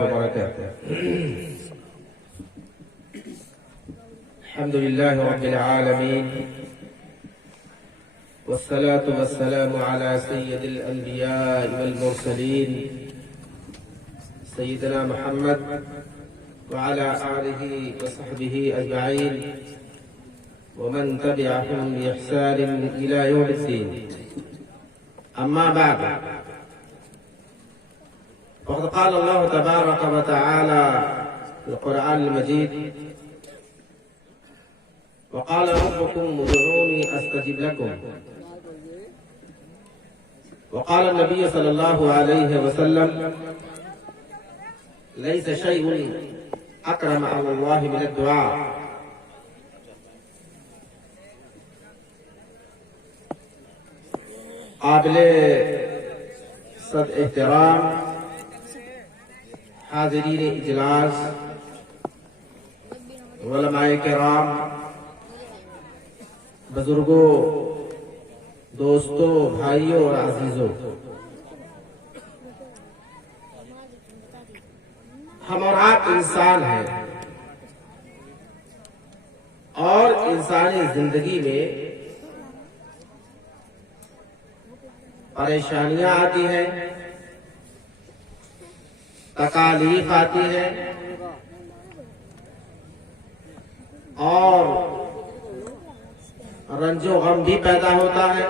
وبركاته. الحمد لله رب العالمين، والصلاة والسلام على سيد الأنبياء والمرسلين سيدنا محمد وعلى آله وصحبه أجمعين ومن تبعهم بإحسان إلى يوم الدين. أما بعد، وقد قال الله تبارك وتعالى في القرآن المجيد: وقال ربكم ادعوني أستجب لكم. وقال النبي صلى الله عليه وسلم: ليس شيء أكرم على الله من الدعاء. قابل صد احترام حاضرین اجلاس، علماء کرام، بزرگوں، دوستوں، بھائیوں اور عزیزوں، ہم اور آپ انسان ہیں اور انسانی زندگی میں پریشانیاں آتی ہیں، تکالیف آتی ہے اور رنج و غم بھی پیدا ہوتا ہے۔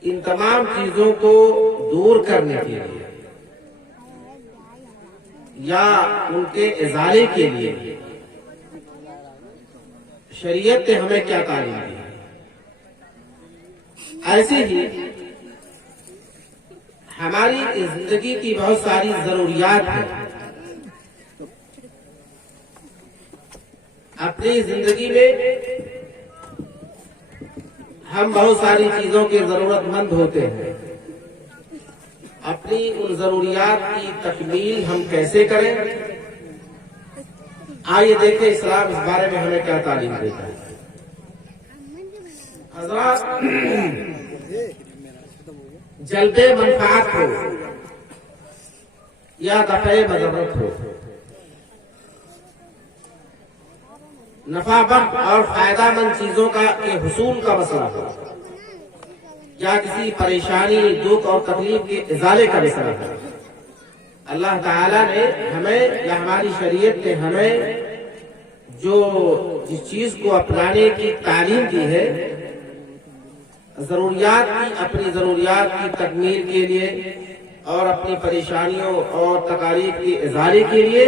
ان تمام چیزوں کو دور کرنے کے لیے یا ان کے ازالے کے لیے شریعت نے ہمیں کیا تعلیم دی ہے؟ ایسے ہی ہماری زندگی کی بہت ساری ضروریات ہیں۔ اپنی زندگی میں ہم بہت ساری چیزوں کے ضرورت مند ہوتے ہیں۔ اپنی ان ضروریات کی تکمیل ہم کیسے کریں؟ آئیے دیکھیں اسلام اس بارے میں ہمیں کیا تعلیم دیتا ہے۔ حضرات، جلب منفعت ہو یا دفع مضرت ہو، نفع بخش اور فائدہ مند چیزوں کے حصول کا مسئلہ ہو یا کسی پریشانی، دکھ اور تکلیف کے ازالے کا مسئلہ ہو، اللہ تعالیٰ نے ہمیں یا ہماری شریعت نے ہمیں جو جس چیز کو اپنانے کی تعلیم دی ہے، اپنی ضروریات کی تکمیل کے لیے اور اپنی پریشانیوں اور تکالیف کی ازالے کے لیے،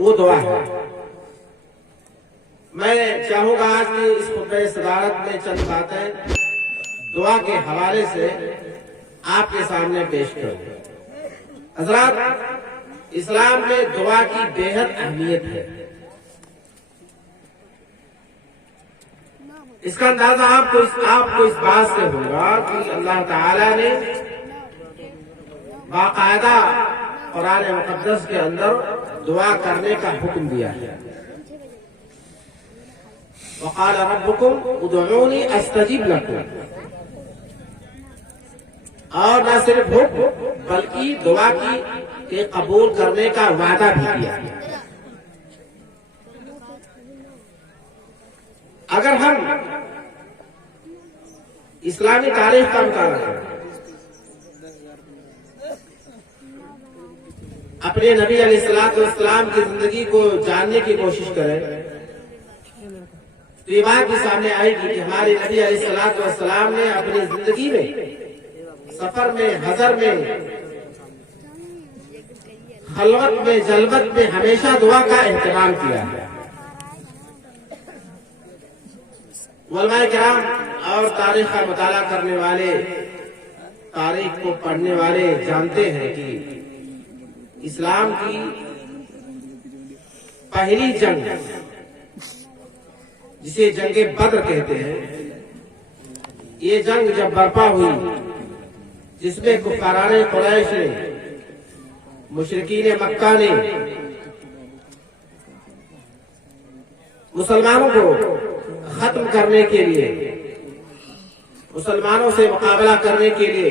وہ دعا ہے۔ میں چاہوں گا آج کی اس خطبہ صدارت میں چند باتیں دعا کے حوالے سے آپ کے سامنے پیش کروں۔ حضرات، اسلام میں دعا کی بے حد اہمیت ہے۔ اس کا اندازہ آپ کو اس بات سے ہوگا کہ اللہ تعالیٰ نے باقاعدہ قرآن مقدس کے اندر دعا کرنے کا حکم دیا ہے۔ وقال ربکم ادعونی استجب لکم، اور نہ صرف حکم بلکہ دعا کے قبول کرنے کا وعدہ بھی کیا۔ اگر ہم اسلامی تاریخ کا مطالعہ کریں، اپنے نبی علیہ السلام کی زندگی کو جاننے کی کوشش کریں، تو یہ بات بھی سامنے آئے گی کہ ہمارے نبی علیہ السلام نے اپنی زندگی میں، سفر میں، حضر میں، خلوت میں، جلوت میں ہمیشہ دعا کا اہتمام کیا ہے۔ علماء کرام اور تاریخ کا مطالعہ کرنے والے، تاریخ کو پڑھنے والے جانتے ہیں کہ اسلام کی پہلی جنگ، جسے جنگ بدر کہتے ہیں، یہ جنگ جب برپا ہوئی، جس میں کفاران قریش نے، مشرکین مکہ نے مسلمانوں کو ختم کرنے کے لیے، مسلمانوں سے مقابلہ کرنے کے لیے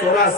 16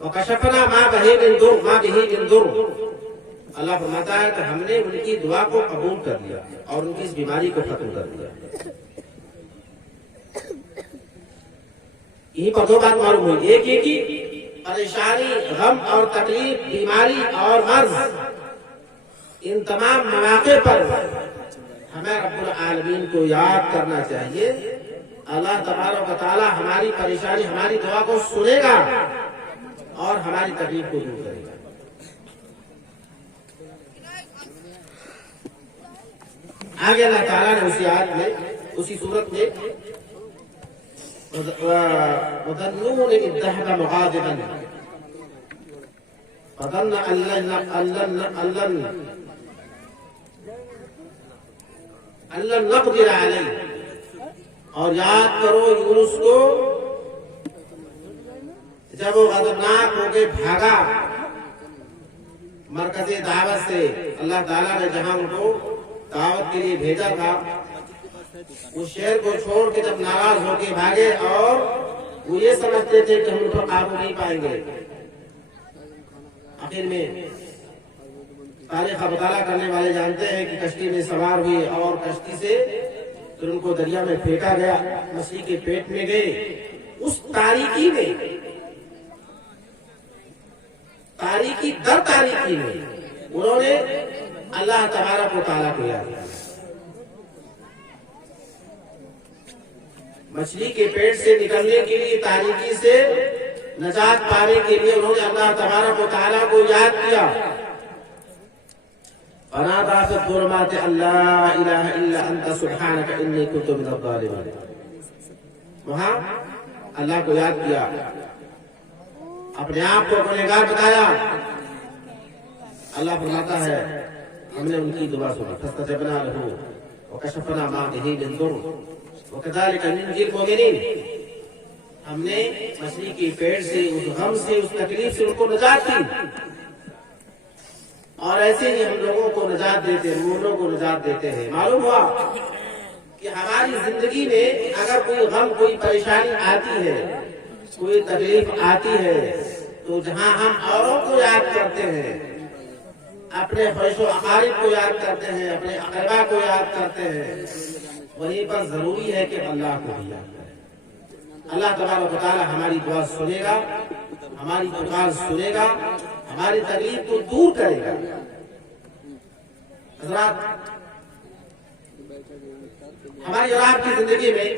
وَكَشَفْنَا مَا بِهِ مِن ضُرٍّ اللہ فرماتا ہے کہ ہم نے ان کی دعا کو قبول کر لیا اور ان کی اس بیماری کو ختم کر دیا. یہیں پر دو بات معلوم ہوئی. ایک یہ کہ پریشانی، غم اور تکلیف، بیماری اور مرض، ان تمام مواقع پر ہمیں رب العالمین کو یاد کرنا چاہیے. اللہ تبارک و تعالی ہماری پریشانی، ہماری دعا کو سنے گا اور ہماری تکلیف کو دور کرے گا. آگے اللہ تعالیٰ نے اسی آیت میں، اسی صورت میں وَظَنُّونِ إِذْ ذَهَبَ مُغَاضِبًا فَظَنَّ أَن لَّن نَّقْدِرَ عَلَيْهِ. اور یاد کرو یونس کو جب وہ غضبناک ہو کے بھاگا مرکز دعوت سے. اللہ تعالیٰ نے جہاں ان کو دعوت کے لیے بھیجا تھا، اس شہر کو چھوڑ کے جب ناراض ہو کے بھاگے اور وہ یہ سمجھتے تھے کہ ہم ان پر قابو نہیں پائیں گے. آخر میں تاریخ کا مطالعہ کرنے والے جانتے ہیں کہ کشتی میں سوار ہوئی اور کشتی سے پھر ان کو دریا میں پھینکا گیا، مچھلی کے پیٹ میں گئے. اس تاریکی میں، تاریکی در تاریکی میں انہوں نے اللہ تبارک و تعالیٰ کو یاد کیا. مچھلی کے پیٹ سے نکلنے کے لیے، تاریکی سے نجات پانے کے لیے انہوں نے اللہ تبارک و تعالیٰ کو یاد کیا. فَنَادَىٰ فِي الظُّلُمَاتِ أَن لَّا إِلَٰهَ إِلَّا أَنتَ سُبْحَانَكَ إِنِّي كُنتُ مِنَ الظَّالِمِينَ. وہاں اللہ کو یاد کیا، اپنے آپ کو گنہگار بتایا. اللہ فرماتا ہے ہم نے ان کی دعا سنی. فَاسْتَجَبْنَا لَهُ وَكَشَفْنَا مَا بِهِ مِن ضُرٍّ وَكَذَٰلِكَ نُنجِي الْمُؤْمِنِينَ. ہم نے مچھلی کے پیٹ سے، اس غم سے، اس تکلیف سے ان کو نجات دی، اور ایسے ہی ہم لوگوں کو نجات دیتے ہیں، مومنوں کو نجات دیتے ہیں. معلوم ہوا کہ ہماری زندگی میں اگر کوئی غم، کوئی پریشانی آتی ہے، کوئی تکلیف آتی ہے، تو جہاں ہم اوروں کو یاد کرتے ہیں، اپنے خواہش و اقارب کو یاد کرتے ہیں، اپنے اقربا کو یاد کرتے ہیں، وہیں پر ضروری ہے کہ اللہ کو بھی یاد کریں. اللہ تبارک و تعالی ہماری دعا سنے گا، ہماری پکار سنے گا، ہماری تکلیف کو دور کرے گا. حضرات، ہماری اور آپ کی زندگی میں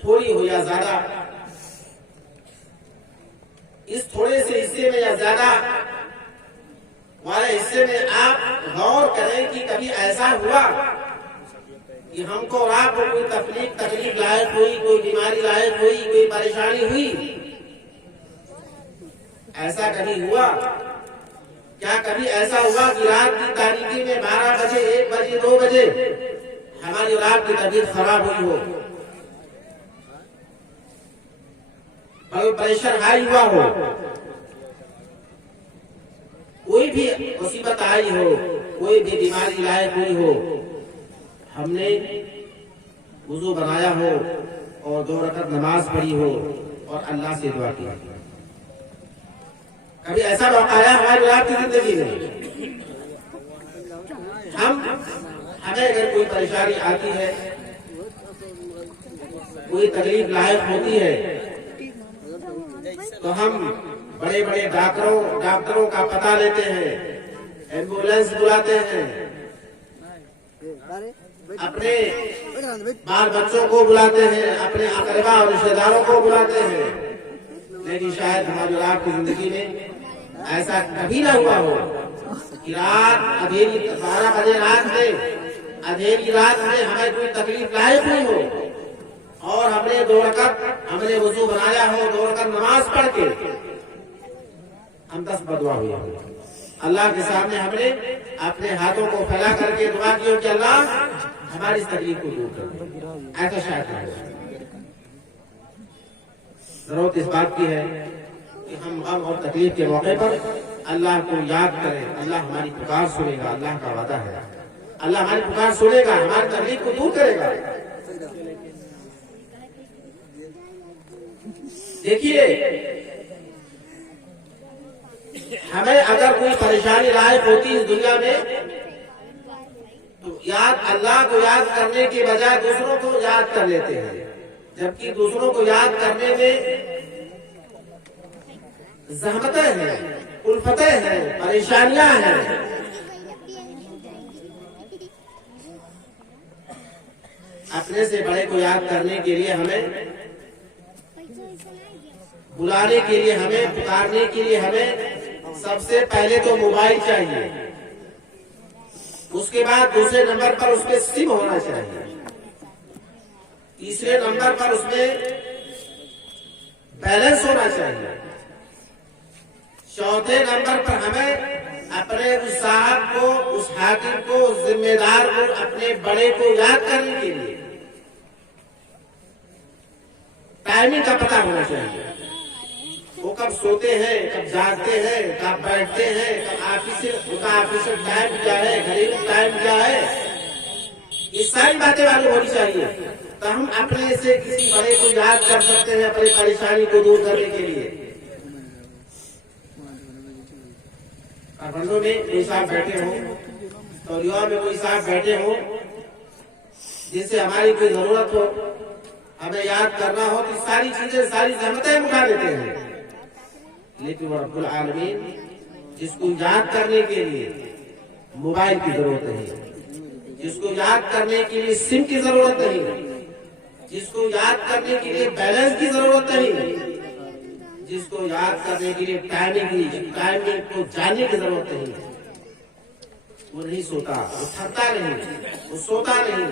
تھوڑی ہو یا زیادہ، اس تھوڑے سے حصے میں یا زیادہ والے حصے میں آپ غور کریں کہ کبھی ایسا ہوا کہ ہم کو اور آپ کو کوئی تکلیف لاحق ہوئی، کوئی بیماری لاحق ہوئی، کوئی پریشانی ہوئی. ایسا کبھی ہوا؟ کیا کبھی ایسا ہوا کہ رات کی تاریکی میں 12 بجے، 1 بجے، 2 بجے ہماری اور آپ کی طبیعت خراب ہوئی ہو، بلڈ پریشر ہائی ہوا ہو، کوئی بھی مصیبت آئی ہو، کوئی بھی بیماری لاحق ہوئی ہو، ہم نے وضو بنایا ہو اور 2 رکعت نماز پڑھی ہو اور اللہ سے دعا کی؟ کبھی ایسا موقع آیا ہماری آپ کی زندگی میں؟ ہمیں اگر کوئی پریشانی آتی ہے، کوئی تکلیف لاحق ہوتی ہے، تو ہم بڑے بڑے ڈاکٹروں کا پتہ لیتے ہیں، ایمبولینس بلاتے ہیں، اپنے بال بچوں کو بلاتے ہیں، اپنے اقربا اور رشتہ داروں کو بلاتے ہیں. لیکن شاید ہماری اور آپ کی زندگی میں ایسا کبھی نہ ہوا ہو کہ رات اندھیری 12 بجے رات میں، اندھیری رات میں ہمیں کوئی تکلیف لاحق نہیں ہو اور ہم نے 2 رکعت، ہم نے وضو بنایا ہو، 2 رکعت نماز پڑھ کے ہم 10 بدعا ہوئی ہو. اللہ کے سامنے ہم نے اپنے ہاتھوں کو پھیلا کر کے دعا کی ہو کہ اللہ ہماری اس تکلیف کو دور کر دے. ایسا شاید نہ ہو. ضرورت اس بات کی ہے کہ ہم غم اور تکلیف کے موقع پر اللہ کو یاد کریں. اللہ ہماری پکار سنے گا، اللہ کا وعدہ ہے. اللہ ہماری پکار سنے گا، ہماری تکلیف کو دور کرے گا. دیکھیے ہمیں اگر کوئی پریشانی لاحق ہوتی اس دنیا میں تو اللہ کو یاد کرنے کے بجائے دوسروں کو یاد کر لیتے ہیں، جبکہ دوسروں کو یاد کرنے میں زحمتیں ہیں، الفتیں ہیں، پریشانیاں ہیں۔ اپنے سے بڑے کو یاد کرنے کے لیے ہمیں، بلانے کے لیے ہمیں، پکارنے کے لیے ہمیں سب سے پہلے تو موبائل چاہیے، اس کے بعد دوسرے نمبر پر اس پہ سم ہونا چاہیے، تیسرے نمبر پر اس میں بیلنس ہونا چاہیے، چوتھے نمبر پر ہمیں اپنے اس صاحب کو، اس حاکم کو، اس ذمہ دار کو، اپنے بڑے کو یاد کرنے کے لیے ٹائمنگ کا پتہ ہونا چاہیے، وہ کب سوتے ہیں، کب جاگتے ہیں، کب بیٹھتے ہیں، کب آفیسر ٹائم کیا ہے، گھریلو ٹائم کیا ہے، یہ ساری باتیں معلوم ہونی چاہیے، تو ہم اپنے سے کسی بڑے کو یاد کر سکتے ہیں اپنی پریشانی کو دور کرنے کے لیے۔ بندوں میں کوئی صاحب بیٹھے ہوں، تولیہ میں کوئی صاحب بیٹھے ہوں، جن سے ہماری کوئی ضرورت ہو، ہمیں یاد کرنا ہو، تو ساری چیزیں، ساری زحمتیں اٹھا دیتے ہیں، لیکن وہ رب العالمین جس کو یاد کرنے کے لیے موبائل کی ضرورت نہیں، جس کو یاد کرنے کے لیے سم کی ضرورت نہیں، جس کو یاد کرنے کے لیے بیلنس کی ضرورت نہیں، جس کو یاد کرنے کے لیے ٹائمنگ کو جاننے کی ضرورت نہیں، وہ نہیں سوتا، وہ تھکتا نہیں، وہ سوتا نہیں،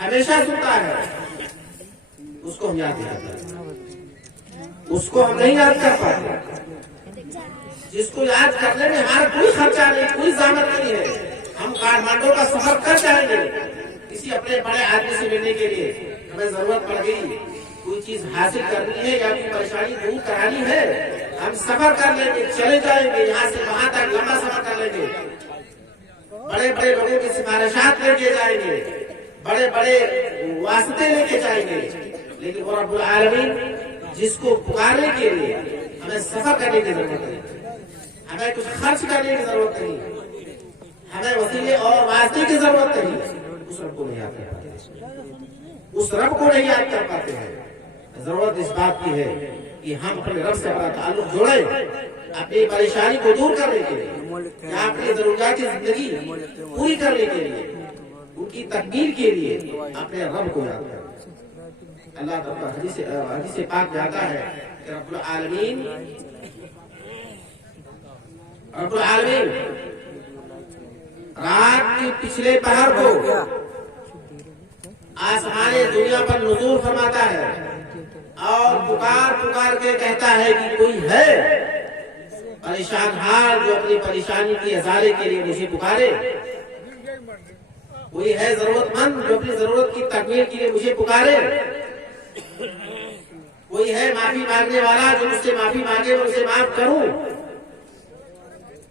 ہمیشہ سوتا ہے، اس کو ہم یاد نہیں کرتے، اس کو ہم نہیں یاد کر پاتے، جس کو یاد کرنے میں ہمارا کوئی خرچہ نہیں، کوئی زحمت نہیں ہے، ہم کاٹمانڈو کا سفر کر جائیں گے، کسی اپنے بڑے آدمی سے ملنے کے لیے ہمیں ضرورت پڑ گئی، کوئی چیز حاصل کرنی ہے یا کوئی پریشانی دور کرانی ہے، ہم سفر کر لیں گے، چلے جائیں گے، یہاں سے وہاں تک لمبا سفر کر لیں گے، بڑے بڑے لوگوں کی سفارشات لے کے جائیں گے، بڑے بڑے واسطے لے کے جائیں گے، لیکن وہ رب العالمین جس کو پکارنے کے لیے ہمیں سفر کرنے کی ضرورت نہیں، ہمیں کچھ خرچ کرنے کی ضرورت نہیں، ہمیں وسیلے اور واسطے کی ضرورت نہیں، اس رب کو نہیں یاد کر پاتے، اس رب کو نہیں یاد کر پاتے ہیں۔ ضرورت اس بات کی ہے کہ ہم اپنے رب سے اپنا تعلق جوڑیں، اپنی پریشانی کو دور کرنے کے لیے یا اپنی ضروریات زندگی پوری کرنے کے لیے، ان کی تکمیل کے لیے اپنے رب کو یاد کریں۔ اللہ تعالیٰ حدیث پاک میں آتا ہے کہ رب العالمین رات کے پچھلے پہر کو آسمان دنیا پر نزول فرماتا ہے اور پکار پکار کے کہتا ہے کہ کوئی ہے پریشان حال جو اپنی پریشانی کی ازالے کے لیے مجھے پکارے، کوئی ہے ضرورت مند جو اپنی ضرورت کی تکمیل کے لیے مجھے پکارے، کوئی ہے معافی مانگنے والا جو مجھ سے معافی مانگے میں اسے معاف کروں۔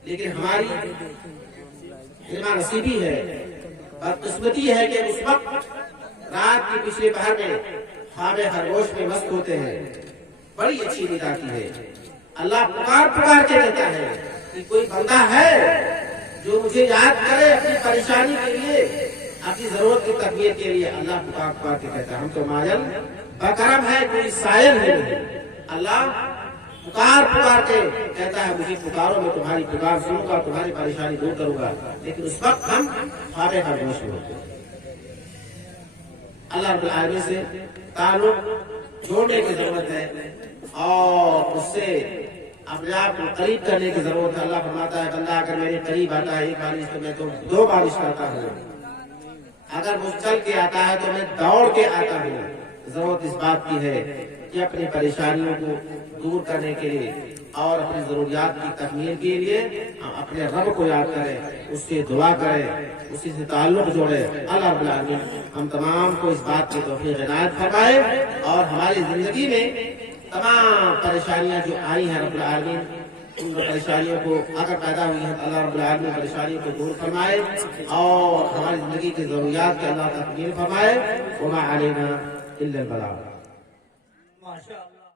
لیکن ہماری علم نصیبی ہے، بدقسمتی ہے کہ اس وقت رات کی پچھلے پہر میں خواب خرگوش میں مست ہوتے ہیں۔ بڑی اچھی بات آتی ہے، اللہ پکار پکار کے کہتا ہے کہ کوئی بندہ ہے جو مجھے یاد کرے اپنی پریشانی کے لیے، اپنی ضرورت کی تکمیل کے لیے۔ اللہ پکار پکار کے کہتا ہے، ہم تو ماجل بکرم ہے، کوئی سائل ہے نہیں۔ اللہ پکار پکار کے کہتا ہے مجھے پکارو، میں تمہاری پکار سنوں گا، تمہاری پریشانی دور کروں گا، لیکن اس وقت ہم خواب خرگوش میں ہوتے ہیں۔ اللہ رب العالمین سے تعلق جوڑنے کی ضرورت ہے اور اس سے اپنے آپ کو قریب کرنے کی ضرورت ہے۔ اللہ فرماتا ہے بندہ اگر میرے قریب آتا ہے ایک بارش تو میں تو 2 بارش کرتا ہوں، اگر وہ چل کے آتا ہے تو میں دوڑ کے آتا ہوں۔ ضرورت اس بات کی ہے کہ اپنی پریشانیوں کو دور کرنے کے لیے اور اپنی ضروریات کی تکمیل کے لیے ہم اپنے رب کو یاد کریں، اس سے دعا کریں، اسی سے تعلق جوڑیں۔ اللہ رب العالمین ہم تمام کو اس بات کی توفیق عنایت فرمائے اور ہماری زندگی میں تمام پریشانیاں جو آئی ہیں رب العالمین ان پریشانیوں کو اگر پیدا ہوئی ہیں اللہ رب العالمین پریشانیوں کو دور فرمائے اور ہماری زندگی کی ضروریات کے اللہ تکمیل فرمائے۔ وما علینا الا البلاغ۔